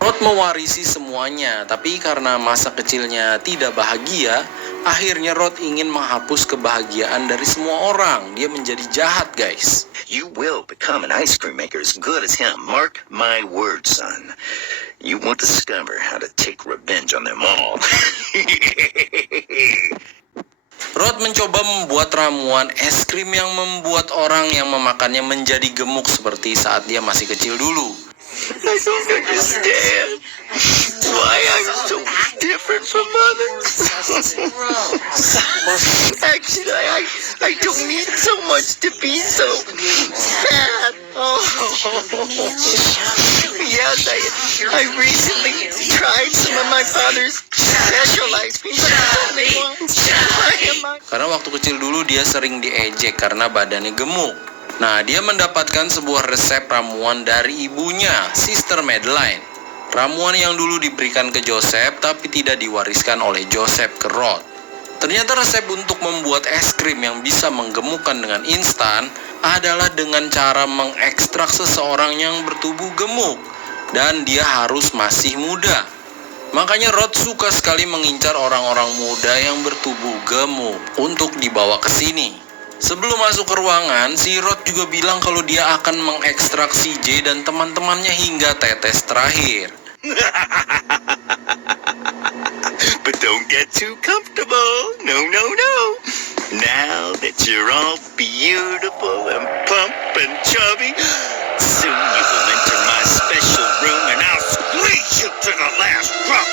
Rod mewarisi semuanya, tapi karena masa kecilnya tidak bahagia, akhirnya Rod ingin menghapus kebahagiaan dari semua orang. Dia menjadi jahat, guys. You will become an ice cream maker as good as him. Mark my words, son. You will discover how to take revenge on them all. Rod mencoba membuat ramuan es krim yang membuat orang yang memakannya menjadi gemuk seperti saat dia masih kecil dulu. I don't understand why I'm so different from others. Actually, I don't need so much to be so fat. Oh. Yes, I recently tried some of my father's special ice cream, but I only want. Why am I? Karena waktu kecil dulu dia sering diejek karena badannya gemuk. Nah, dia mendapatkan sebuah resep ramuan dari ibunya, Sister Madeline. Ramuan yang dulu diberikan ke Joseph tapi tidak diwariskan oleh Joseph ke Rod. Ternyata resep untuk membuat es krim yang bisa menggemukkan dengan instan adalah dengan cara mengekstrak seseorang yang bertubuh gemuk dan dia harus masih muda. Makanya Rod suka sekali mengincar orang-orang muda yang bertubuh gemuk untuk dibawa ke sini. Sebelum masuk ke ruangan, si Rod juga bilang kalau dia akan mengekstrak CJ dan teman-temannya hingga tetes terakhir. But don't get too comfortable. No, no, no. Now that you're all beautiful and plump and chubby, soon you will enter my special room and I'll squeeze you to the last drop.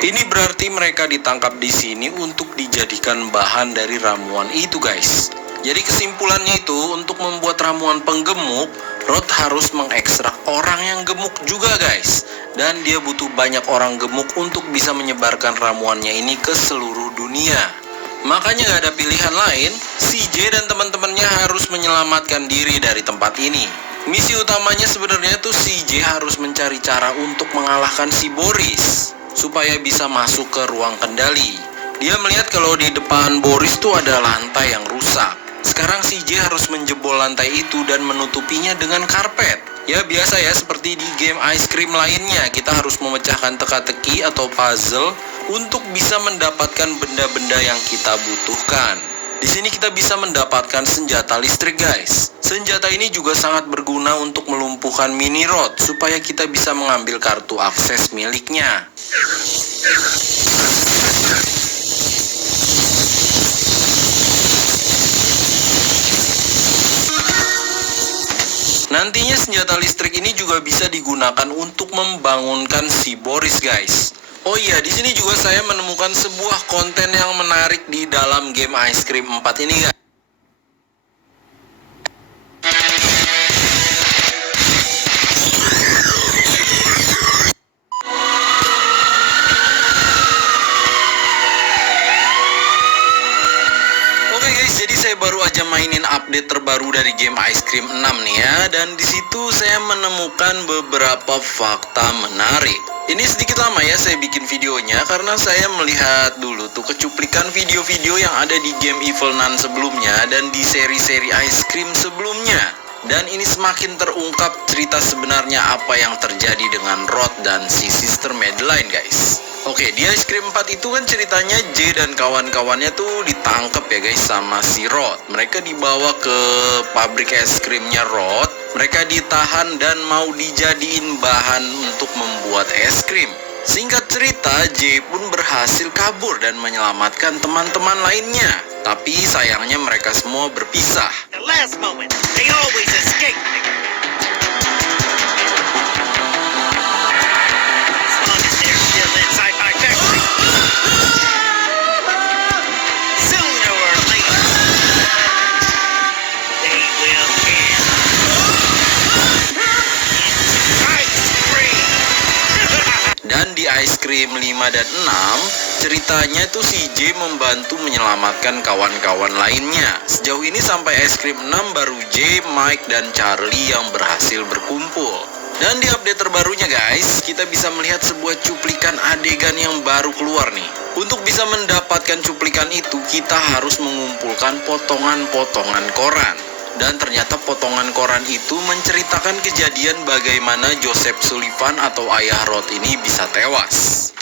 Ini berarti mereka ditangkap di sini untuk dijadikan bahan dari ramuan itu, guys. Jadi kesimpulannya itu, untuk membuat ramuan penggemuk, Rod harus mengekstrak orang yang gemuk juga, guys. Dan dia butuh banyak orang gemuk untuk bisa menyebarkan ramuannya ini ke seluruh dunia. Makanya gak ada pilihan lain, CJ dan teman-temannya harus menyelamatkan diri dari tempat ini. Misi utamanya sebenarnya tuh CJ harus mencari cara untuk mengalahkan si Boris supaya bisa masuk ke ruang kendali. Dia melihat kalau di depan Boris tuh ada lantai yang rusak. Sekarang CJ harus menjebol lantai itu dan menutupinya dengan karpet. Ya biasa ya, seperti di game ice cream lainnya, kita harus memecahkan teka-teki atau puzzle untuk bisa mendapatkan benda-benda yang kita butuhkan. Di sini kita bisa mendapatkan senjata listrik, guys. Senjata ini juga sangat berguna untuk melumpuhkan mini Rod supaya kita bisa mengambil kartu akses miliknya. Nantinya senjata listrik ini juga bisa digunakan untuk membangunkan si Boris, guys. Oh iya, di sini juga saya menemukan sebuah konten yang menarik di dalam game Ice Cream 4 ini, guys. Saya baru aja mainin update terbaru dari game Ice Cream 6 nih ya, dan di situ saya menemukan beberapa fakta menarik. Ini sedikit lama ya saya bikin videonya karena saya melihat dulu tuh kecuplikan video-video yang ada di game Evil Nun sebelumnya dan di seri-seri Ice Cream sebelumnya. Dan ini semakin terungkap cerita sebenarnya apa yang terjadi dengan Rod dan si Sister Madeline, guys. Oke, di Ice Cream 4 itu kan ceritanya J dan kawan-kawannya tuh ditangkap ya guys sama si Rod. Mereka dibawa ke pabrik es krimnya Rod. Mereka ditahan dan mau dijadiin bahan untuk membuat es krim. Singkat cerita, J pun berhasil kabur dan menyelamatkan teman-teman lainnya. Tapi sayangnya mereka semua berpisah. The last moment, they always escape. Dan di Ice Cream 5 dan 6, ceritanya tuh si J membantu menyelamatkan kawan-kawan lainnya. Sejauh ini sampai Ice Cream 6 baru J, Mike, dan Charlie yang berhasil berkumpul. Dan di update terbarunya guys, kita bisa melihat sebuah cuplikan adegan yang baru keluar nih. Untuk bisa mendapatkan cuplikan itu, kita harus mengumpulkan potongan-potongan koran. Dan ternyata potongan koran itu menceritakan kejadian bagaimana Joseph Sullivan atau ayah Rod ini bisa tewas.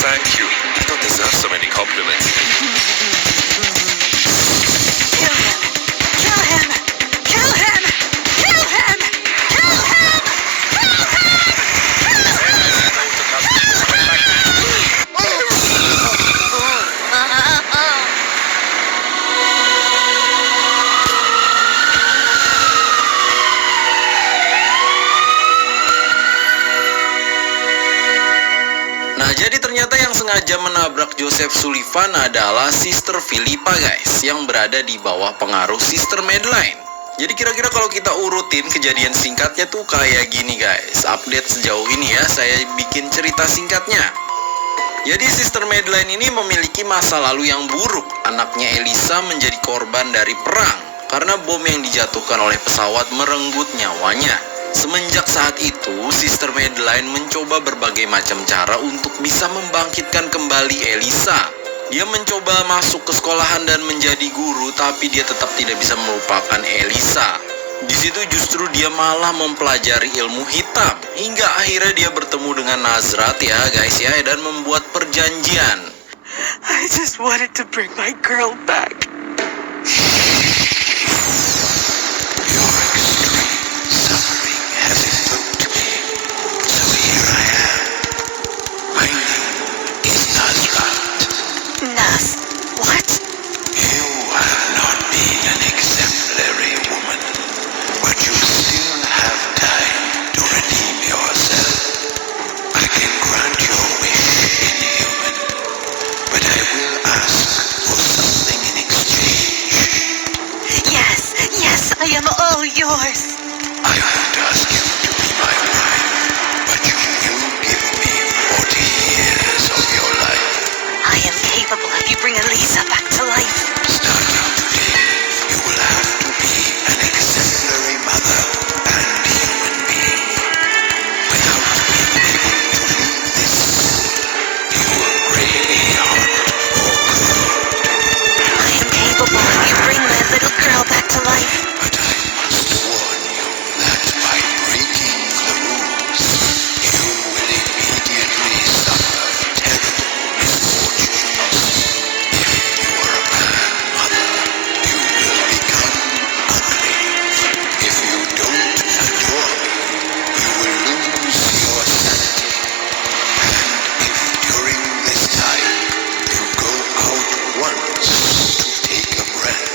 Thank you. I don't deserve so many compliments. Kill him! Kill him! Kill him! Kill him! Kill him! Nah, jadi ternyata yang sengaja menabrak Joseph Sullivan adalah Sister Philippa guys, yang berada di bawah pengaruh Sister Madeline. Jadi kira-kira kalau kita urutin kejadian singkatnya tuh kayak gini guys. Update sejauh ini ya, saya bikin cerita singkatnya. Jadi Sister Madeline ini memiliki masa lalu yang buruk. Anaknya Elisa menjadi korban dari perang karena bom yang dijatuhkan oleh pesawat merenggut nyawanya. Semenjak saat itu, Sister Madeline mencoba berbagai macam cara untuk bisa membangkitkan kembali Elisa. Dia mencoba masuk ke sekolahan dan menjadi guru, tapi dia tetap tidak bisa melupakan Elisa. Di situ justru dia malah mempelajari ilmu hitam, hingga akhirnya dia bertemu dengan Nazrat ya guys ya, dan membuat perjanjian. I just wanted to bring my girl back. Nas, what? You have not been an exemplary woman, but you still have time to redeem yourself. I can grant your wish in human, but I will ask for something in exchange. Yes, yes, I am all yours. I won't ask you to be my wife, but you will give me 40 years of your life. I am capable if you bring Elisa back to life. Starting today, you will have to be an exemplary mother and human being. Without being able to leave this, you will break a heart or good. I am capable if you bring my little girl back to life. But I must warn you that by breaking the rules, you will immediately suffer terrible misfortunes. If you are a bad mother, you will become ugly. If you don't adore me, you will lose your sanity. And if during this time you go out once to take a breath,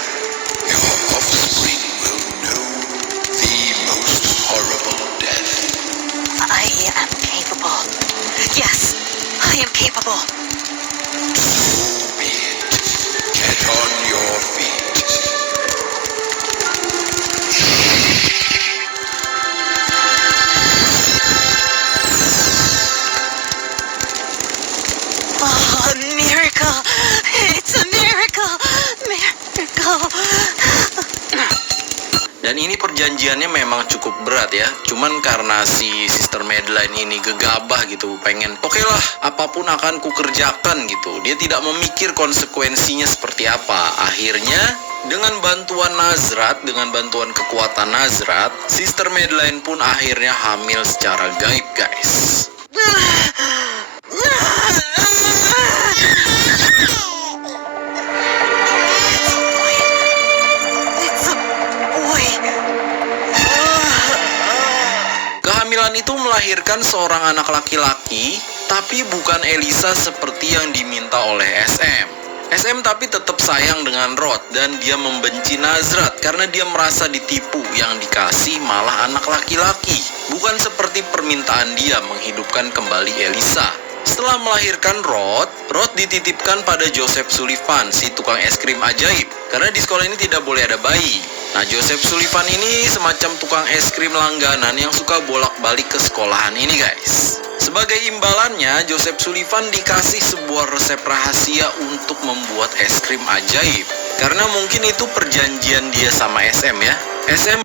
your offspring will know the most horrible death. I am capable. Yes, I am capable. So be it. Get on your feet. Oh, a miracle! It's a miracle! Miracle! Dan ini perjanjiannya memang cukup berat ya. Cuman karena si Sister Madeline ini gegabah gitu, pengen oke lah, apapun akan kukerjakan gitu. Dia tidak memikir konsekuensinya seperti apa. Akhirnya dengan bantuan Nazrat, dengan bantuan kekuatan Nazrat, Sister Madeline pun akhirnya hamil secara gaib guys. It's a boy. Kehamilan itu melahirkan seorang anak laki-laki, tapi bukan Elisa seperti yang diminta oleh SM. SM tapi tetap sayang dengan Rod dan dia membenci Nazrat karena dia merasa ditipu, yang dikasih malah anak laki-laki. Bukan seperti permintaan dia menghidupkan kembali Elisa. Setelah melahirkan Rod dititipkan pada Joseph Sullivan, si tukang es krim ajaib. Karena di sekolah ini tidak boleh ada bayi. Nah, Joseph Sullivan ini semacam tukang es krim langganan yang suka bolak-balik ke sekolahan ini guys. Sebagai imbalannya, Joseph Sullivan dikasih sebuah resep rahasia untuk membuat es krim ajaib. Karena mungkin itu perjanjian dia sama SM ya. SM